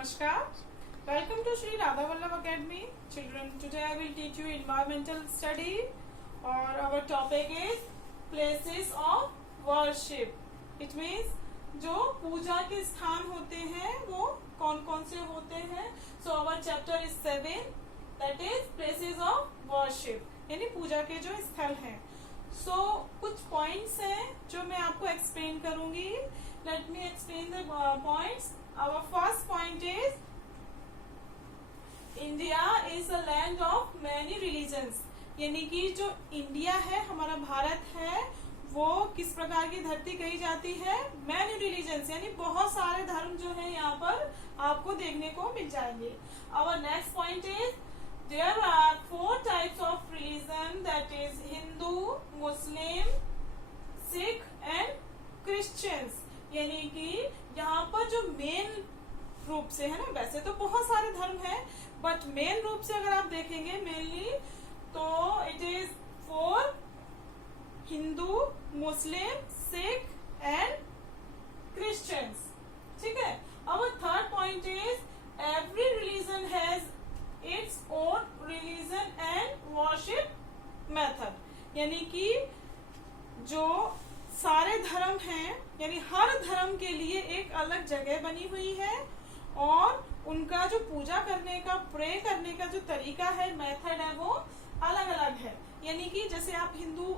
Namaskar. Welcome to Sri Radha Vallabh Academy. Children, today I will teach you environmental study or our topic is places of worship. It means जो पूजा के स्थान होते हैं वो कौन कौन से होते हैं. So our chapter is 7, that is places of worship, यानी पूजा के जो स्थल हैं. So कुछ points हैं जो मैं आपको explain करूंगी. Let me explain the points. Our first point is India is a land of many religions. यानी कि जो इंडिया है, हमारा भारत है, वो किस प्रकार की धरती कही जाती है? मैनी रिलीजन्स, यानी बहुत सारे धर्म जो है यहाँ पर आपको देखने को मिल जाएंगे. Our next point is there are 4 types of religion, that is Hindu, Muslim, Sikh and Christians. यानी कि यहाँ पर जो मेन रूप से है ना, वैसे तो बहुत सारे धर्म हैं, बट मेन रूप से अगर आप देखेंगे मेनली तो it is 4 Hindu, Muslim, Sikh and Christians. ठीक है. Our third point is every religion has its own religion and worship method. यानी कि जो सारे धर्म हैं, यानी हर धर्म के लिए एक अलग जगह बनी हुई है और उनका जो पूजा करने का, प्रे करने का जो तरीका है, मेथड है, वो अलग अलग है. यानी कि जैसे आप हिंदू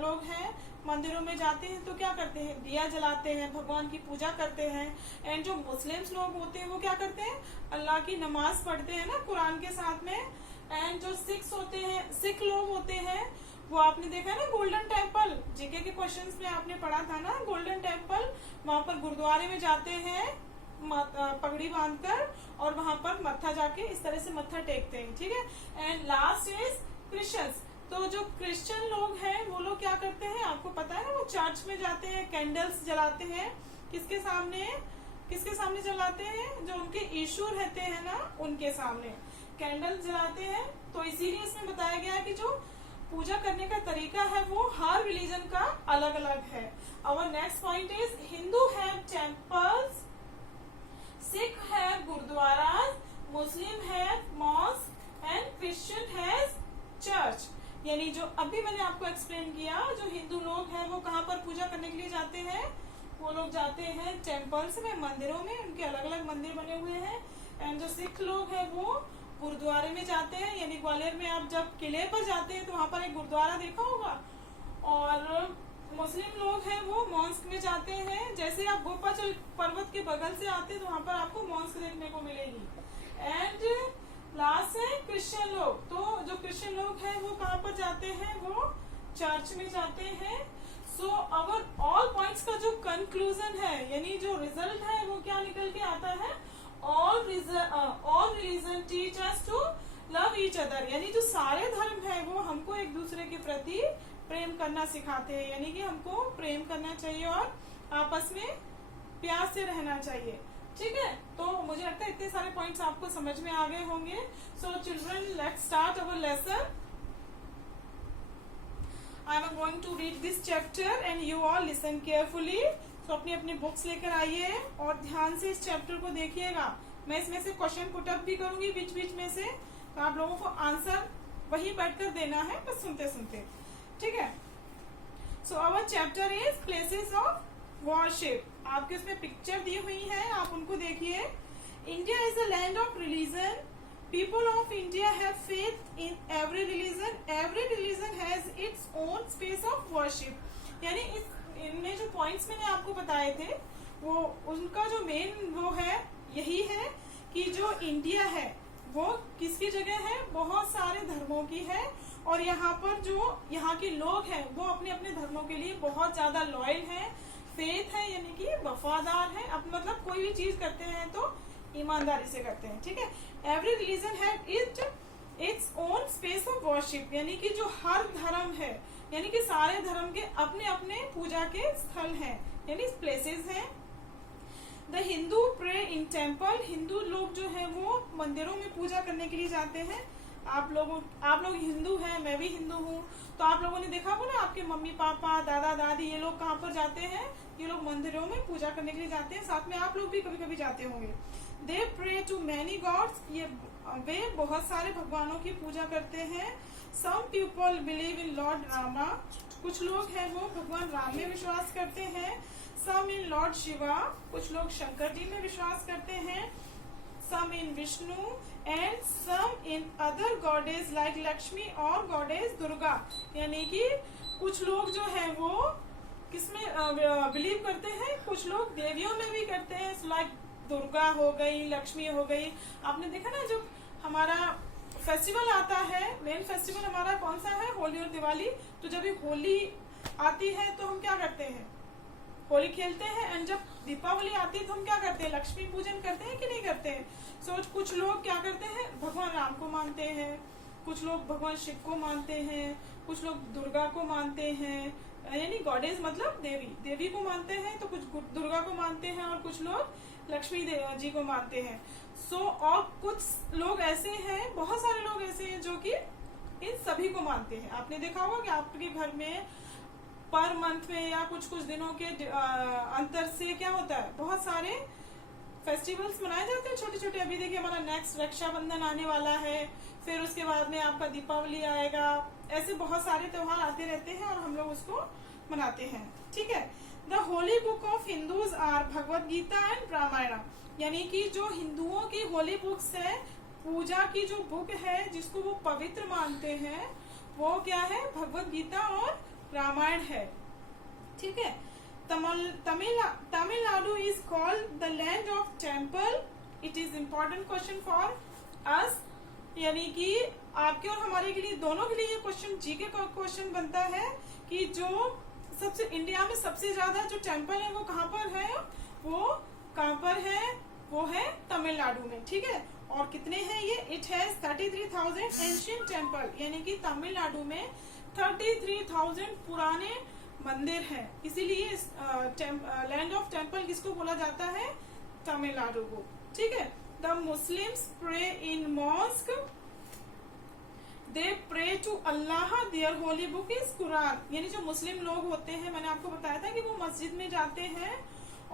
लोग हैं, मंदिरों में जाते हैं तो क्या करते हैं? दिया जलाते हैं, भगवान की पूजा करते हैं. एंड जो मुस्लिम्स लोग होते हैं वो क्या करते हैं? अल्लाह की नमाज पढ़ते हैं ना कुरान के साथ में. एंड जो सिख लोग होते हैं, वो आपने देखा है ना गोल्डन टेम्पल, जीके के क्वेश्चंस में आपने पढ़ा था ना, गोल्डन टेम्पल, वहां पर गुरुद्वारे में जाते हैं पगड़ी बांधकर और वहां पर मत्था जाके इस तरह से मत्था टेकते हैं. ठीक है. And last is Christians. तो जो क्रिश्चियन लोग हैं वो लोग क्या करते हैं, आपको पता है ना, वो चर्च में जाते हैं, कैंडल्स जलाते हैं. किसके सामने जलाते हैं? जो उनके यीशु रहते हैं ना, उनके सामने कैंडल जलाते हैं. तो इसीलिए इसमें बताया गया है कि जो पूजा करने का तरीका है वो हर रिलीजन का अलग अलग है. Our next point is Hindu have temples, Sikh have gurdwaras, Muslim have mosque and Christian has church. यानी जो अभी मैंने आपको एक्सप्लेन किया, जो हिंदू लोग हैं वो कहाँ पर पूजा करने के लिए जाते हैं? वो लोग जाते हैं टेम्पल्स में, मंदिरों में, उनके अलग अलग मंदिर बने हुए हैं. एंड जो सिख लोग हैं वो गुरुद्वारे में जाते हैं. यानी ग्वालियर में आप जब किले पर जाते हैं तो वहां पर एक गुरुद्वारा देखा होगा. और मुस्लिम लोग हैं वो मॉस्क में जाते हैं. जैसे आप गोपाचल पर्वत के बगल से आते हैं तो वहां पर आपको मॉस्क देखने को मिलेगी. एंड लास्ट है क्रिश्चियन लोग. तो जो क्रिश्चियन लोग हैं वो कहाँ पर जाते हैं? वो चर्च में जाते हैं. सो अवर ऑल पॉइंट्स का जो कंक्लूजन है, यानी जो रिजल्ट है, वो क्या निकल के आता है? all religion teach us to love each other. यानी जो सारे धर्म है वो हमको एक दूसरे के प्रति प्रेम करना सिखाते हैं. यानी कि हमको प्रेम करना चाहिए और आपस में प्यार से रहना चाहिए. ठीक है. तो मुझे लगता है इतने सारे पॉइंट्स आपको समझ में आ गए होंगे. So children, let's start our lesson. I am going to read this chapter and you all listen carefully. तो अपनी अपनी बुक्स लेकर आइए और ध्यान से इस चैप्टर को देखिएगा. मैं इसमें से क्वेश्चन पुटअप भी करूंगी बीच बीच में से, तो आप लोगों को आंसर वही बैठकर देना है, बस सुनते सुनते. ठीक है. So our chapter is places of worship. आपके उसमें पिक्चर दी हुई है, आप उनको देखिए. India is a land of religion. People of India have faith in every religion. Every religion has its own space of worship. यानी इनमें जो पॉइंट्स मैंने आपको बताए थे, वो उनका जो मेन वो है यही है कि जो इंडिया है वो किसकी जगह है? बहुत सारे धर्मों की है. और यहाँ पर जो यहाँ के लोग हैं वो अपने अपने धर्मों के लिए बहुत ज्यादा लॉयल हैं, फेथ है, यानी कि वफादार है. अब मतलब कोई भी चीज करते हैं तो ईमानदारी से करते हैं. ठीक है. Every religion have it's own space of worship. यानी कि जो हर धर्म है, यानी कि सारे धर्म के अपने अपने पूजा के स्थल हैं, यानी प्लेसेस हैं. The Hindu pray in temple. Hindu लोग जो है वो मंदिरों में पूजा करने के लिए जाते हैं. आप लोग हिंदू हैं, मैं भी हिंदू हूँ, तो आप लोगों ने देखा होगा ना, आपके मम्मी पापा, दादा दादी, ये लोग कहाँ पर जाते हैं? ये लोग मंदिरों में पूजा करने के लिए जाते हैं. साथ में आप लोग भी कभी कभी जाते होंगे. They pray to many gods, ये वे बहुत सारे भगवानों की पूजा करते हैं। Some people believe in lord Rama, कुछ लोग हैं वो भगवान राम में विश्वास करते हैं। सम इन लॉर्ड शिवा, कुछ लोग शंकर जी में विश्वास करते हैं। Some in Vishnu and some in other goddess like Lakshmi और गॉडेज दुर्गा, यानी कि कुछ लोग जो है वो किसमें बिलीव करते हैं, कुछ लोग देवियों में भी करते हैं, लाइक दुर्गा हो गई, लक्ष्मी हो गई। आपने देखा ना जब हमारा फेस्टिवल आता है, मेन फेस्टिवल हमारा कौन सा है, होली और दिवाली, तो जब ये होली आती है तो हम क्या करते हैं, होली खेलते हैं। एंड जब दीपावली आती है तो हम क्या करते हैं, लक्ष्मी पूजन करते हैं कि नहीं करते हैं। सो कुछ लोग क्या करते हैं, भगवान राम को मानते हैं, कुछ लोग भगवान शिव को मानते हैं, कुछ लोग दुर्गा को मानते हैं, यानी गॉडेज मतलब देवी, देवी को मानते हैं, तो कुछ दुर्गा को मानते हैं और कुछ लोग लक्ष्मी जी को मानते हैं। और कुछ लोग ऐसे हैं, बहुत सारे लोग ऐसे हैं जो कि इन सभी को मानते हैं। आपने देखा होगा कि आपके घर में पर मंथ में या कुछ कुछ दिनों के अंतर से क्या होता है, बहुत सारे फेस्टिवल्स मनाए जाते हैं छोटे छोटे। अभी देखिए हमारा नेक्स्ट रक्षाबंधन आने वाला है, फिर उसके बाद में आपका दीपावली आएगा, ऐसे बहुत सारे त्योहार आते रहते हैं और हम लोग उसको मनाते हैं, ठीक है। The holy book of Hindus are Bhagwat Gita and Ramayana, यानी कि जो हिंदुओं की होली बुक्स है, पूजा की जो बुक है जिसको वो पवित्र मानते हैं, वो क्या है, भगवत गीता और रामायण है, ठीक है। Tamil Nadu is called the land of temple. It is important question for us, यानी कि आपके और हमारे के लिए, दोनों के लिए ये क्वेश्चन जीके का क्वेश्चन बनता है कि जो सबसे इंडिया में सबसे ज्यादा जो टेम्पल है वो कहाँ पर है, वो कहाँ पर है, वो है तमिलनाडु में, ठीक है। और कितने हैं ये, इट हैज 33,000 एंशिएंट टेम्पल, यानी कि तमिलनाडु में 33,000 पुराने मंदिर हैं, इसीलिए लैंड ऑफ टेम्पल किसको बोला जाता है, तमिलनाडु को, ठीक है। The Muslims pray in mosque, they pray to Allah, their holy book is Quran, यानी जो मुस्लिम लोग होते हैं, मैंने आपको बताया था कि वो मस्जिद में जाते हैं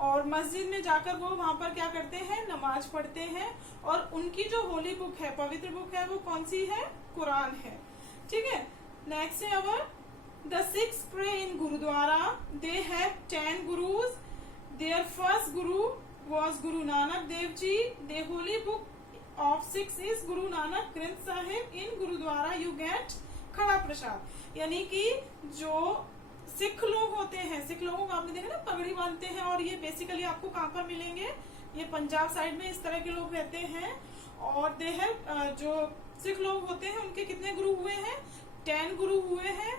और मस्जिद में जाकर वो वहां पर क्या करते हैं, नमाज पढ़ते हैं, और उनकी जो होली बुक है, पवित्र बुक है, वो कौन सी है, कुरान है, ठीक है। नेक्स्ट है our the Sikhs pray in gurdwara, they have 10 gurus, their first guru was Guru Nanak Dev ji, the holy book of 6 is Guru Nanak Granth Sahib, in gurdwara you get kada prasad, यानी कि जो सिख लोग होते हैं, सिख लोगों को आपने देखा ना पगड़ी बांधते हैं, और ये बेसिकली आपको कहाँ पर मिलेंगे, ये पंजाब साइड में इस तरह के लोग रहते हैं। और दे हैव, जो सिख लोग होते हैं उनके कितने गुरु हुए हैं, 10 गुरु हुए हैं।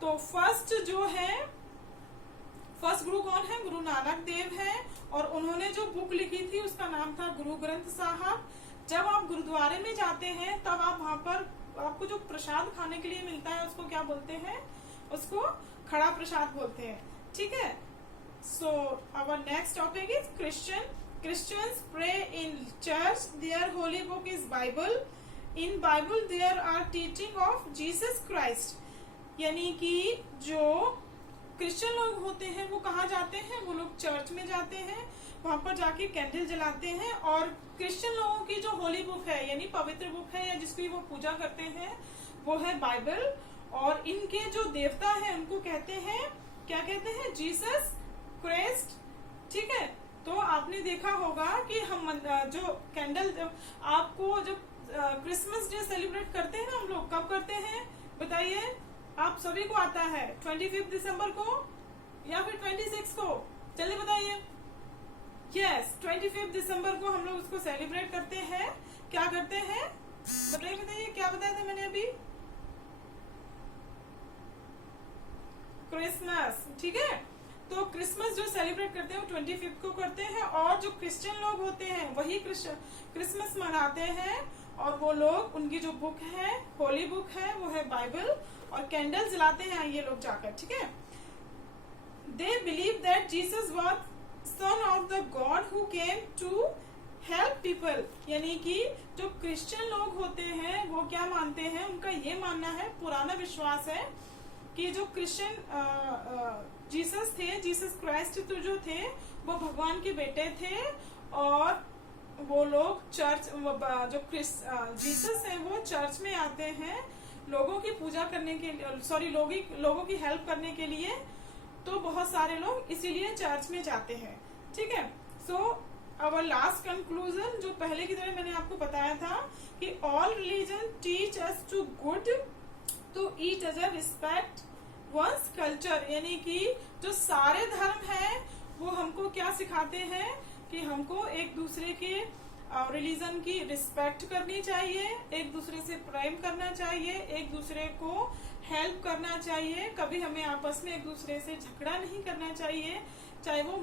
तो फर्स्ट जो है, फर्स्ट गुरु कौन है, गुरु नानक देव है, और उन्होंने जो बुक लिखी थी उसका नाम था गुरु ग्रंथ साहब। जब आप गुरुद्वारे में जाते हैं तब आप वहां पर आपको जो प्रसाद खाने के लिए मिलता है उसको क्या बोलते हैं, उसको खड़ा प्रसाद बोलते हैं, ठीक है। So our next topic is Christians pray in church, their holy book is Bible, in Bible there are teaching of Jesus Christ, यानी कि जो क्रिश्चियन लोग होते हैं वो कहाँ जाते हैं, वो लोग चर्च में जाते हैं, वहां पर जाके कैंडल जलाते हैं, और क्रिश्चियन लोगों की जो होली बुक है यानी पवित्र बुक है या जिसकी वो पूजा करते हैं वो है बाइबल, और इनके जो देवता है उनको कहते हैं, क्या कहते हैं, जीसस क्राइस्ट, ठीक है। तो आपने देखा होगा कि हम जो कैंडल, आपको जब क्रिसमस डे सेलिब्रेट करते हैं ना हम लोग, कब करते हैं बताइए, आप सभी को आता है 25 दिसंबर को या फिर 26 को, चलिए बताइए। यस, 25 दिसंबर को हम लोग उसको सेलिब्रेट करते हैं। क्या करते हैं, बताइए क्या बताया था मैंने अभी, क्रिसमस, ठीक है। तो क्रिसमस जो सेलिब्रेट करते हैं वो 25 को करते हैं, और जो क्रिश्चियन लोग होते हैं वही क्रिसमस मनाते हैं, और वो लोग, उनकी जो बुक है, होली बुक है, वो है बाइबल, और कैंडल जलाते हैं ये लोग जाकर, ठीक है। They believe that Jesus was son of the God who came to help people, यानी कि जो क्रिश्चियन लोग होते हैं वो क्या मानते हैं, उनका ये मानना है, पुराना विश्वास है कि जो क्रिश्चियन जीसस थे, जीसस क्राइस्ट तो जो थे वो भगवान के बेटे थे, और वो लोग चर्च, जो जीसस है वो चर्च में आते हैं लोगों की पूजा करने के लिए, सॉरी लोगों की हेल्प करने के लिए। तो बहुत सारे लोग इसीलिए चर्च में जाते हैं। ठीक है। सो आवर लास्ट कंक्लूजन, जो पहले की तरह मैंने आपको बताया था कि all religion teach us to good to each other, respect one's culture, यानी कि जो सारे धर्म हैं वो हमको क्या सिखाते हैं कि हमको एक दूसरे के रिलीजन की रिस्पेक्ट करनी चाहिए, एक दूसरे से प्रेम करना चाहिए, एक दूसरे को हेल्प करना चाहिए, कभी हमें आपस में एक दूसरे से झगड़ा नहीं करना चाहिए, चाहे वो